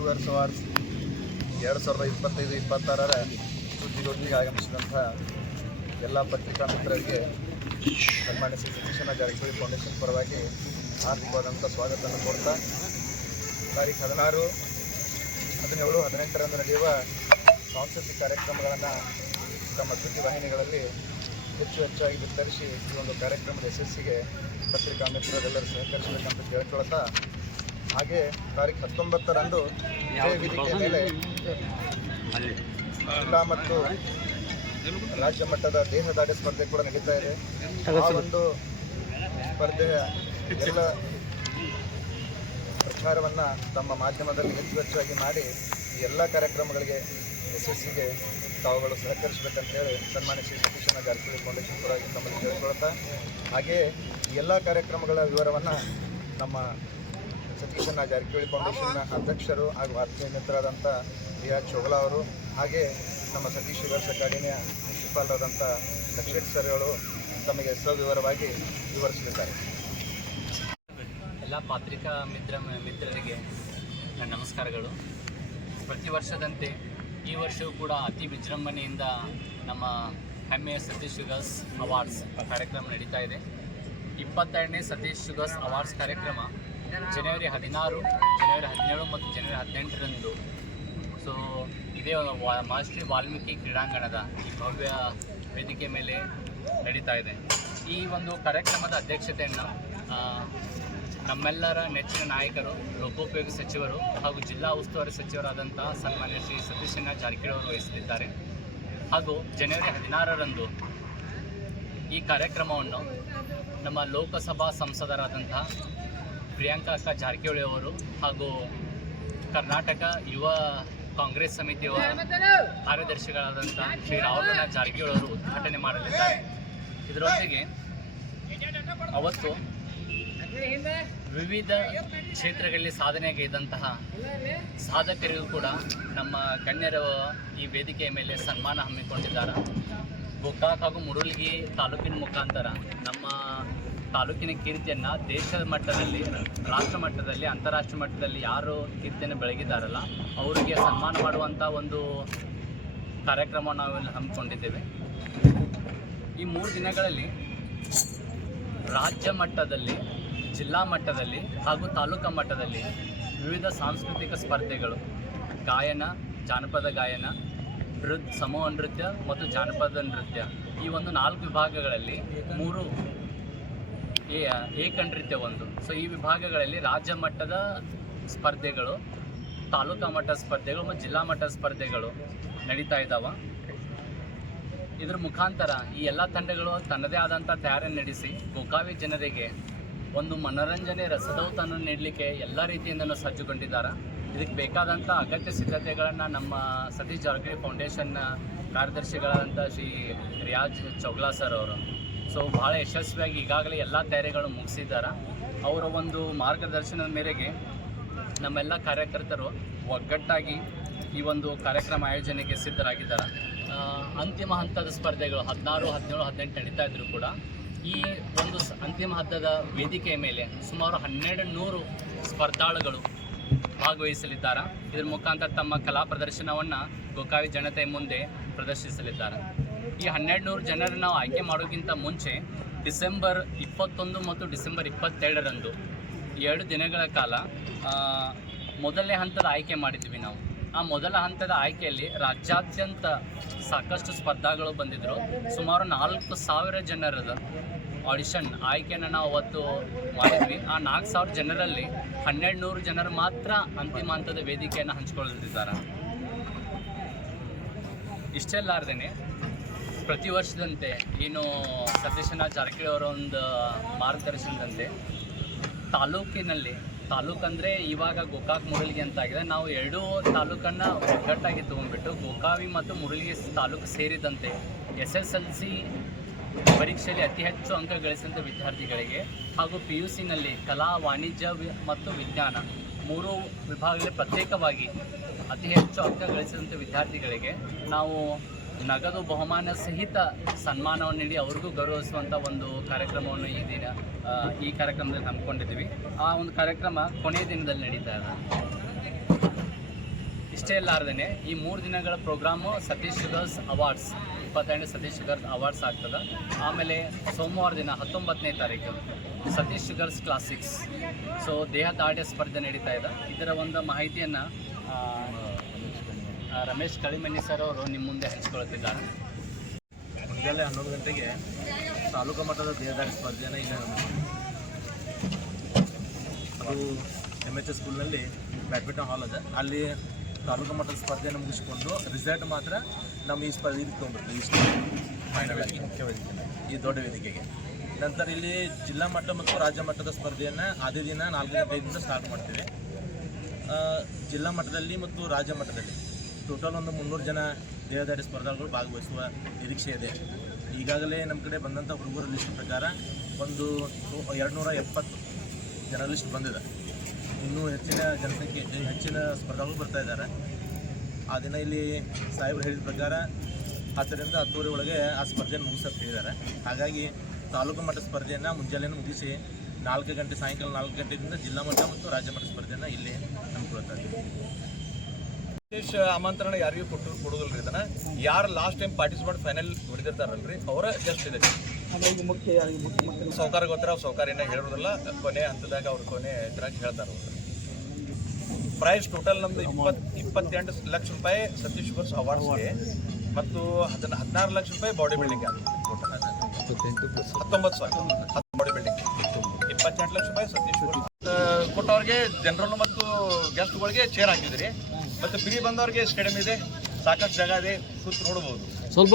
Sugars awards 2025-26ರ ಸುದ್ದಿಗೋಷ್ಠಿಗೆ ಆಗಮಿಸಿದಂಥ ಎಲ್ಲ ಪತ್ರಿಕಾ ಮಿತ್ರರಿಗೆ ಸನ್ಮಾನ್ಯ ಶ್ರೀ ಸತೀಶಣ್ಣ ಜಾರಕಿಹೊಳಿ ಫೌಂಡೇಶನ್ ಪರವಾಗಿ ಹಾರ್ದಿಕವಾದಂಥ ಸ್ವಾಗತವನ್ನು ಕೊಡ್ತಾ ತಾರೀಖು 16, 17, 18ರಂದು ನಡೆಯುವ ಸಾಂಸ್ಕೃತಿಕ ಕಾರ್ಯಕ್ರಮಗಳನ್ನು ತಮ್ಮ ಸುದ್ದಿ ವಾಹಿನಿಗಳಲ್ಲಿ ಹೆಚ್ಚಾಗಿ ವಿಸ್ತರಿಸಿ ಈ ಒಂದು ಕಾರ್ಯಕ್ರಮದ ಯಶಸ್ಸಿಗೆ ಪತ್ರಿಕಾ ಮಿತ್ರರೆಲ್ಲರೂ ಸಹಕರಿಸಬೇಕಂತ ಕೇಳ್ಕೊಳ್ತಾ, ಹಾಗೆ ತಾರೀಖು 19ರಂದು ಇದೇ ವೇದಿಕೆ ಮೇಲೆ ಜಿಲ್ಲಾ ಮತ್ತು ರಾಜ್ಯ ಮಟ್ಟದ ದೇಹದಾಢ್ಯ ಸ್ಪರ್ಧೆ ಕೂಡ ನಡೀತಾ ಇದೆ. ಆ ಒಂದು ಸ್ಪರ್ಧೆಯ ಎಲ್ಲ ಪ್ರಚಾರವನ್ನು ತಮ್ಮ ಮಾಧ್ಯಮದಲ್ಲಿ ಹೆಚ್ಚಾಗಿ ಮಾಡಿ ಈ ಎಲ್ಲ ಕಾರ್ಯಕ್ರಮಗಳಿಗೆ ಯಶಸ್ಸಿಗೆ ತಾವುಗಳು ಸಹಕರಿಸಬೇಕಂತೇಳಿ ಸನ್ಮಾನ್ಯ ಶ್ರೀ ಸತೀಶಣ್ಣ ಜಾರಕಿಹೊಳಿ ಫೌಂಡೇಶನ್ ಪರವಾಗಿ ತಮ್ಮಲ್ಲಿ ಕೇಳಿಕೊಳ್ಳುತ್ತಾ, ಹಾಗೆಯೇ ಈ ಎಲ್ಲ ಕಾರ್ಯಕ್ರಮಗಳ ವಿವರವನ್ನು ನಮ್ಮ ಸತೀಶಣ್ಣ ಜಾರಕಿಹೊಳಿ ಫೌಂಡೇಶನ್ನ ಅಧ್ಯಕ್ಷರು ಹಾಗೂ ಆತ್ಮೀಯ ಮಿತ್ರರಾದಂಥ ರಿಯಾಜ್ ಚೋಗಲಾ ಅವರು, ಹಾಗೆ ನಮ್ಮ ಸತೀಶ್ ಶುಗರ್ಸ್ ಅಕಾಡೆಮಿಯ ಪ್ರಿನ್ಸಿಪಾಲ್ ಆದಂಥ ಲಕ್ಷೇಟ್ ಸರ್ಗಳು ತಮಗೆ ಸವಿವರವಾಗಿ ವಿವರಿಸಲಿದ್ದಾರೆ. ಎಲ್ಲ ಪತ್ರಿಕಾ ಮಿತ್ರರಿಗೆ ನನ್ನ ನಮಸ್ಕಾರಗಳು. ಪ್ರತಿ ವರ್ಷದಂತೆ ಈ ವರ್ಷವೂ ಕೂಡ ಅತಿ ವಿಜೃಂಭಣೆಯಿಂದ ನಮ್ಮ ಹೆಮ್ಮೆಯ ಸತೀಶ್ ಶುಗರ್ಸ್ ಅವಾರ್ಡ್ಸ್ ಕಾರ್ಯಕ್ರಮ ನಡೀತಾ ಇದೆ. 22ನೇ ಸತೀಶ್ ಶುಗರ್ಸ್ ಅವಾರ್ಡ್ಸ್ ಕಾರ್ಯಕ್ರಮ ಜನವರಿ 16, ಜನವರಿ 17 ಮತ್ತು ಜನವರಿ 18ರಂದು ಇದೇ ಮಹರ್ಷಿ ವಾಲ್ಮೀಕಿ ಕ್ರೀಡಾಂಗಣದ ಈ ಭವ್ಯ ವೇದಿಕೆ ಮೇಲೆ ನಡೀತಾ ಇದೆ. ಈ ಒಂದು ಕಾರ್ಯಕ್ರಮದ ಅಧ್ಯಕ್ಷತೆಯನ್ನು ನಮ್ಮೆಲ್ಲರ ನೆಚ್ಚಿನ ನಾಯಕರು, ಲೋಕೋಪಯೋಗಿ ಸಚಿವರು ಹಾಗೂ ಜಿಲ್ಲಾ ಉಸ್ತುವಾರಿ ಸಚಿವರಾದಂಥ ಸನ್ಮಾನ್ಯ ಶ್ರೀ ಸತೀಶಣ್ಣ ಜಾರಕಿಹೊಳಿ ಅವರು ವಹಿಸಲಿದ್ದಾರೆ. ಹಾಗೂ ಜನವರಿ 16ರಂದು ಈ ಕಾರ್ಯಕ್ರಮವನ್ನು ನಮ್ಮ ಲೋಕಸಭಾ ಸಂಸದರಾದಂತಹ ಪ್ರಿಯಾಂಕಾ ಅಕ್ಕ ಜಾರಕಿಹೊಳಿ ಅವರು ಹಾಗೂ ಕರ್ನಾಟಕ ಯುವ ಕಾಂಗ್ರೆಸ್ ಸಮಿತಿಯ ಕಾರ್ಯದರ್ಶಿಗಳಾದಂಥ ಶ್ರೀ ರಾಹುಲ್ ಜಾರಕಿಹೊಳಿ ಅವರು ಉದ್ಘಾಟನೆ ಮಾಡಲಿದ್ದಾರೆ. ಇದರೊಂದಿಗೆ ಅವತ್ತು ವಿವಿಧ ಕ್ಷೇತ್ರಗಳಲ್ಲಿ ಸಾಧನೆಗೈದಂತಹ ಸಾಧಕರಿಗೂ ಕೂಡ ನಮ್ಮ ಗಣ್ಯರು ಈ ವೇದಿಕೆಯ ಮೇಲೆ ಸನ್ಮಾನ ಹಮ್ಮಿಕೊಂಡಿದ್ದಾರೆ. ಗೋಕಾಕ್ ಹಾಗೂ ಮುರುಳ್ಗಿ ತಾಲೂಕಿನ ಮುಖಾಂತರ ನಮ್ಮ ತಾಲೂಕಿನ ಕೀರ್ತಿಯನ್ನು ದೇಶದ ಮಟ್ಟದಲ್ಲಿ, ರಾಷ್ಟ್ರ ಮಟ್ಟದಲ್ಲಿ, ಅಂತಾರಾಷ್ಟ್ರೀಯ ಮಟ್ಟದಲ್ಲಿ ಯಾರು ಕೀರ್ತಿಯನ್ನು ಬೆಳಗಿದ್ದಾರಲ್ಲ ಅವರಿಗೆ ಸನ್ಮಾನ ಮಾಡುವಂಥ ಒಂದು ಕಾರ್ಯಕ್ರಮ ನಾವು ಹಮ್ಮಿಕೊಂಡಿದ್ದೇವೆ. ಈ 3 ದಿನಗಳಲ್ಲಿ ರಾಜ್ಯ ಮಟ್ಟದಲ್ಲಿ, ಜಿಲ್ಲಾ ಮಟ್ಟದಲ್ಲಿ ಹಾಗೂ ತಾಲೂಕಾ ಮಟ್ಟದಲ್ಲಿ ವಿವಿಧ ಸಾಂಸ್ಕೃತಿಕ ಸ್ಪರ್ಧೆಗಳು, ಗಾಯನ, ಜಾನಪದ ಗಾಯನ, ಸಮೂಹ ನೃತ್ಯ ಮತ್ತು ಜಾನಪದ ನೃತ್ಯ, ಈ ಒಂದು 4 ವಿಭಾಗಗಳಲ್ಲಿ 3 ಏಕ ನೃತ್ಯ ಒಂದು. ಈ ವಿಭಾಗಗಳಲ್ಲಿ ರಾಜ್ಯ ಮಟ್ಟದ ಸ್ಪರ್ಧೆಗಳು, ತಾಲೂಕಾ ಮಟ್ಟದ ಸ್ಪರ್ಧೆಗಳು ಮತ್ತು ಜಿಲ್ಲಾ ಮಟ್ಟದ ಸ್ಪರ್ಧೆಗಳು ನಡೀತಾ ಇದ್ದಾವೆ. ಇದರ ಮುಖಾಂತರ ಈ ಎಲ್ಲ ತಂಡಗಳು ತನ್ನದೇ ಆದಂಥ ತಯಾರಿ ನಡೆಸಿ ಗೋಕಾವಿ ಜನರಿಗೆ ಒಂದು ಮನೋರಂಜನೆ ರಸದೌತನ್ನು ನೀಡಲಿಕ್ಕೆ ಎಲ್ಲ ರೀತಿಯಿಂದಲೂ ಸಜ್ಜುಗೊಂಡಿದ್ದಾರೆ. ಇದಕ್ಕೆ ಬೇಕಾದಂಥ ಅಗತ್ಯ ಸಿದ್ಧತೆಗಳನ್ನು ನಮ್ಮ ಸತೀಶ್ ಜಾರಕಿಹೊಳಿ ಫೌಂಡೇಶನ್ನ ಕಾರ್ಯದರ್ಶಿಗಳಾದಂಥ ಶ್ರೀ ರಿಯಾಜ್ ಚೋಗಲಾ ಸರ್ ಅವರು ಭಾಳ ಯಶಸ್ವಿಯಾಗಿ ಈಗಾಗಲೇ ಎಲ್ಲ ತಯಾರಿಗಳು ಮುಗಿಸಿದ್ದಾರೆ. ಅವರ ಒಂದು ಮಾರ್ಗದರ್ಶನದ ಮೇರೆಗೆ ನಮ್ಮೆಲ್ಲ ಕಾರ್ಯಕರ್ತರು ಒಗ್ಗಟ್ಟಾಗಿ ಈ ಒಂದು ಕಾರ್ಯಕ್ರಮ ಆಯೋಜನೆಗೆ ಸಿದ್ಧರಾಗಿದ್ದಾರೆ. ಅಂತಿಮ ಹಂತದ ಸ್ಪರ್ಧೆಗಳು 16, 17, 18 ನಡೀತಾ ಇದ್ದರೂ ಕೂಡ ಈ ಒಂದು ಅಂತಿಮ ಹಂತದ ವೇದಿಕೆಯ ಮೇಲೆ ಸುಮಾರು 1200 ಸ್ಪರ್ಧಾಳುಗಳು ಭಾಗವಹಿಸಲಿದ್ದಾರೆ. ಇದರ ಮುಖಾಂತರ ತಮ್ಮ ಕಲಾ ಪ್ರದರ್ಶನವನ್ನು ಗೋಕಾವಿ ಜನತೆಯ ಮುಂದೆ ಪ್ರದರ್ಶಿಸಲಿದ್ದಾರೆ. ಈ 1200 ಜನರನ್ನು ನಾವು ಆಯ್ಕೆ ಮಾಡೋಕ್ಕಿಂತ ಮುಂಚೆ ಡಿಸೆಂಬರ್ 21 ಮತ್ತು ಡಿಸೆಂಬರ್ 22ರಂದು 2 ದಿನಗಳ ಕಾಲ ಮೊದಲನೇ ಹಂತದ ಆಯ್ಕೆ ಮಾಡಿದ್ವಿ ನಾವು. ಆ ಮೊದಲ ಹಂತದ ಆಯ್ಕೆಯಲ್ಲಿ ರಾಜ್ಯಾದ್ಯಂತ ಸಾಕಷ್ಟು ಸ್ಪರ್ಧಾಗಳು ಬಂದಿದ್ದರು. ಸುಮಾರು 4000 ಜನರದ ಆಡಿಷನ್ ಆಯ್ಕೆಯನ್ನು ನಾವು ಅವತ್ತು ಮಾಡಿದ್ವಿ. ಆ 4000 ಜನರಲ್ಲಿ 1200 ಜನರು ಮಾತ್ರ ಅಂತಿಮ ಹಂತದ ವೇದಿಕೆಯನ್ನು ಹಂಚಿಕೊಳ್ಳಲಿದ್ದಾರೆ. ಇಷ್ಟೆಲ್ಲಾರ್ದೇ ಪ್ರತಿ ವರ್ಷದಂತೆ ಏನು ಸತೀಶಣ್ಣ ಜಾರಕಿಹೊಳಿ ಅವರ ಒಂದು ಮಾರ್ಗದರ್ಶನದಂತೆ ತಾಲೂಕಂದರೆ ಇವಾಗ ಗೋಕಾಕ್ ಮುರುಳ್ಗಿ ಅಂತ ಆಗಿದೆ. ನಾವು 2 ತಾಲೂಕನ್ನು ಒಗ್ಗಟ್ಟಾಗಿ ತೊಗೊಂಡ್ಬಿಟ್ಟು ಗೋಕಾವಿ ಮತ್ತು ಮುರುಳ್ಗಿ ತಾಲೂಕು ಸೇರಿದಂತೆ SSLC ಪರೀಕ್ಷೆಯಲ್ಲಿ ಅತಿ ಹೆಚ್ಚು ಅಂಕ ಗಳಿಸಿದಂಥ ವಿದ್ಯಾರ್ಥಿಗಳಿಗೆ ಹಾಗೂ PUCನಲ್ಲಿ ಕಲಾ, ವಾಣಿಜ್ಯ ಮತ್ತು ವಿಜ್ಞಾನ 3 ವಿಭಾಗಗಳಲ್ಲಿ ಪ್ರತ್ಯೇಕವಾಗಿ ಅತಿ ಹೆಚ್ಚು ಅಂಕ ಗಳಿಸಿದಂಥ ವಿದ್ಯಾರ್ಥಿಗಳಿಗೆ ನಾವು ನಗದು ಬಹುಮಾನ ಸಹಿತ ಸನ್ಮಾನವನ್ನು ನೀಡಿ ಅವ್ರಿಗೂ ಗೌರವಿಸುವಂಥ ಒಂದು ಕಾರ್ಯಕ್ರಮವನ್ನು ಈ ಕಾರ್ಯಕ್ರಮದಲ್ಲಿ ಹಮ್ಮಿಕೊಂಡಿದ್ದೀವಿ. ಆ ಒಂದು ಕಾರ್ಯಕ್ರಮ ಕೊನೆಯ ದಿನದಲ್ಲಿ ನಡೀತಾ ಇದೆ. ಅಷ್ಟೇ ಅಲ್ಲಾರ್ದೇ ಈ 3 ದಿನಗಳ program Satish sugars awards 22 Satish sugars awards ಆಗ್ತದೆ. ಆಮೇಲೆ ಸೋಮವಾರ ದಿನ 19ನೇ ತಾರೀಕು ಸತೀಶ್ ಶುಗರ್ಸ್ ಕ್ಲಾಸಿಕ್ಸ್. ಸೊ ದೇಹ ದಾಢ್ಯ ಸ್ಪರ್ಧೆ ನಡೀತಾ ಇದೆ. ಇದರ ಒಂದು ಮಾಹಿತಿಯನ್ನು ರಮೇಶ್ ಕಳಿಮನಿ ಸರ್ ಅವರು ನಿಮ್ಮ ಮುಂದೆ ಹಂಚಿಕೊಳ್ಳುತ್ತಿದ್ದಾರೆ. ಮುಂಜಾನೆ 11 ಗಂಟೆಗೆ ತಾಲೂಕು ಮಟ್ಟದ ದೇಹದಾರಿ ಸ್ಪರ್ಧೆಯನ್ನು ಈಗ ಅದು MHS ಸ್ಕೂಲ್ನಲ್ಲಿ ಬ್ಯಾಡ್ಮಿಂಟನ್ ಹಾಲ್ ಇದೆ. ಅಲ್ಲಿ ತಾಲೂಕು ಮಟ್ಟದ ಸ್ಪರ್ಧೆಯನ್ನು ಮುಗಿಸಿಕೊಂಡು ರಿಸಲ್ಟ್ ಮಾತ್ರ ನಮ್ಮ ಈ ಸ್ಪರ್ಧೆ ಇದಕ್ಕೆ ತೊಗೊಂಡಿರ್ತೀವಿ. ಇಷ್ಟು ಫೈನಲ್ ಆಗಿ ಮುಖ್ಯ ವೇದಿಕೆಗೆ, ಈ ದೊಡ್ಡ ವೇದಿಕೆಗೆ. ನಂತರ ಇಲ್ಲಿ ಜಿಲ್ಲಾ ಮಟ್ಟ ಮತ್ತು ರಾಜ್ಯ ಮಟ್ಟದ ಸ್ಪರ್ಧೆಯನ್ನು ಅದೇ ದಿನ 4 ಗಂಟೆಯಿಂದ ಸ್ಟಾರ್ಟ್ ಮಾಡ್ತೀವಿ. ಜಿಲ್ಲಾ ಮಟ್ಟದಲ್ಲಿ ಮತ್ತು ರಾಜ್ಯ ಮಟ್ಟದಲ್ಲಿ ಟೋಟಲ್ ಒಂದು 300 ಜನ ದೇಹದಾರಿ ಸ್ಪರ್ಧಾಳುಗಳು ಭಾಗವಹಿಸುವ ನಿರೀಕ್ಷೆ ಇದೆ. ಈಗಾಗಲೇ ನಮ್ಮ ಕಡೆ ಬಂದಂಥ ಹುಡುಗರ ಲಿಸ್ಟ್ ಪ್ರಕಾರ ಒಂದು 270 ಜನ ಲಿಸ್ಟ್ ಬಂದಿದೆ. ಇನ್ನೂ ಹೆಚ್ಚಿನ ಜನಸಂಖ್ಯೆ, ಹೆಚ್ಚಿನ ಸ್ಪರ್ಧಾಳುಗಳು ಬರ್ತಾ ಇದ್ದಾರೆ. ಆ ದಿನ ಇಲ್ಲಿ ಸಾಹೇಬರು ಹೇಳಿದ ಪ್ರಕಾರ 10ರಿಂದ 10:30 ಒಳಗೆ ಆ ಸ್ಪರ್ಧೆಯನ್ನು ಮುಗಿಸೋಕೆ ಹೇಳಿದ್ದಾರೆ. ಹಾಗಾಗಿ ತಾಲೂಕು ಮಟ್ಟ ಸ್ಪರ್ಧೆಯನ್ನು ಮುಂಜಾನೆ ಮುಗಿಸಿ 4 ಗಂಟೆ, ಸಾಯಂಕಾಲ 4 ಗಂಟೆಯಿಂದ ಜಿಲ್ಲಾ ಮಟ್ಟ ಮತ್ತು ರಾಜ್ಯ ಮಟ್ಟ ಸ್ಪರ್ಧೆಯನ್ನು ಇಲ್ಲಿ ಹಮ್ಮಿಕೊಳ್ತಾ ಇದ್ದೀವಿ. ವಿಶೇಷ ಆಮಂತ್ರಣ ಯಾರಿಗೂ ಕೊಡೋದಿಲ್ಲ ರೀ. ಇದನ್ನ ಯಾರು ಲಾಸ್ಟ್ ಟೈಮ್ ಪಾರ್ಟಿಸಿಪೇಟ್ ಫೈನಲ್ ಹೊಡಿದಿರ್ತಾರಲ್ರಿ ಅವರ ಜಸ್ಟ್ ಇದೆ. ಸೌಕಾರ ಗೊತ್ತರ ಸೌಕಾರಿನ ಹೇಳೋದಿಲ್ಲ, ಕೊನೆ ಹಂತದಾಗ ಅವ್ರ ಕೊನೆ ಇದ್ರಾಗ ಹೇಳ್ತಾರೆ. ಪ್ರೈಸ್ ಟೋಟಲ್ ನಮ್ದು 28 ಲಕ್ಷ ರೂಪಾಯಿ ಸತೀಶ್ ಶುಗರ್ಸ್ ಅವಾರ್ಡ್ಸ್ಗೆ ಮತ್ತು 16 ಲಕ್ಷ ರೂಪಾಯಿ ಬಾಡಿ ಬಿಲ್ಡಿಂಗ್ ಆಗಿದೆ. ಟೋಟಲ್ 19 ಬಾಡಿ ಬಿಲ್ಡಿಂಗ್ 28 ಲಕ್ಷ ರೂಪಾಯಿ ಸತೀಶ್ ಶುಗರ್ಸ್ ಕೊಟ್ಟವ್ರಿಗೆ ಜನರಲ್ ಮತ್ತು ಗೆಸ್ಟ್ಗಳಿಗೆ ಚೇರ್ ಹಾಕಿದ್ರಿ. ಮತ್ತು ಫ್ರೀ ಬಂದವ್ರಿಗೆ ಸ್ಟೇಡಿಯಂ ಇದೆ, ಸಾಕಷ್ಟು ಜಾಗ ಇದೆ, ಕೂತು ನೋಡ್ಬೋದು. ಸ್ವಲ್ಪ